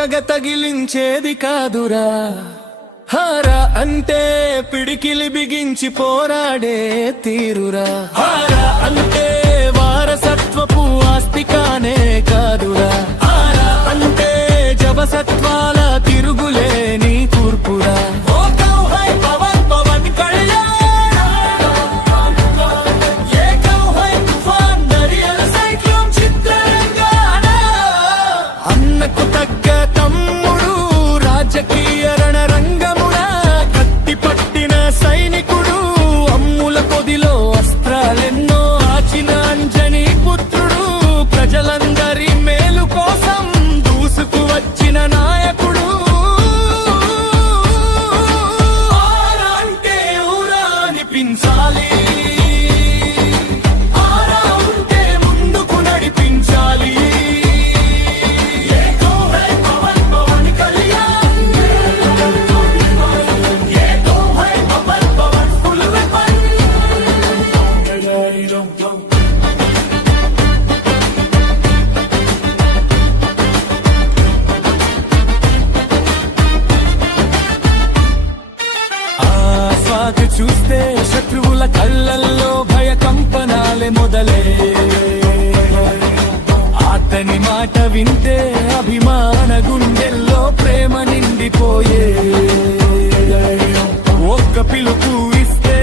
చక్కగా తగిలించేది కాదురా. హారా అంటే పిడికిలి బిగించి పోరాడే తీరురా. హారా అంటే వారసత్వపు ఆస్తి కానే కాదురా. హారా అంటే జవసత్వాల తిరుగులేని కూర్పురా. అన్నకు తగ్గ తమ్ముడు రాజకీయ రణరంగమున కత్తి పట్టిన సైనికుడు. అమ్ముల పొదిలో అస్త్రాలెన్నో ఆచిన అంజనీ పుత్రుడు. ప్రజలందరి మేలు కోసం దూసుకు వచ్చిన నాయకుడు. ఆరా అంటే ఊరా అనిపించాలి. ఆరా ఉంటే ముందుకు నడిపించాలి. చూస్తే శత్రువుల కళ్ళల్లో భయ కంపనాలే మొదలే. అతని మాట వింటే అభిమాన గుండెల్లో ప్రేమ నిండిపోయే. ఒక్క పిలుపు ఇస్తే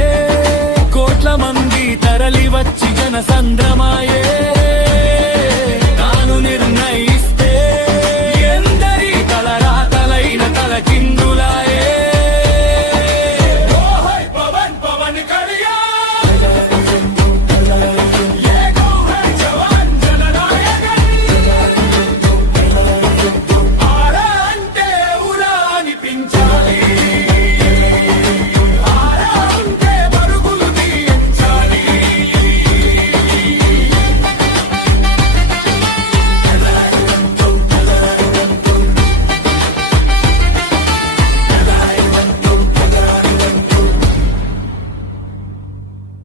కోట్ల మంది తరలి వచ్చి జన సంద్రమాయే.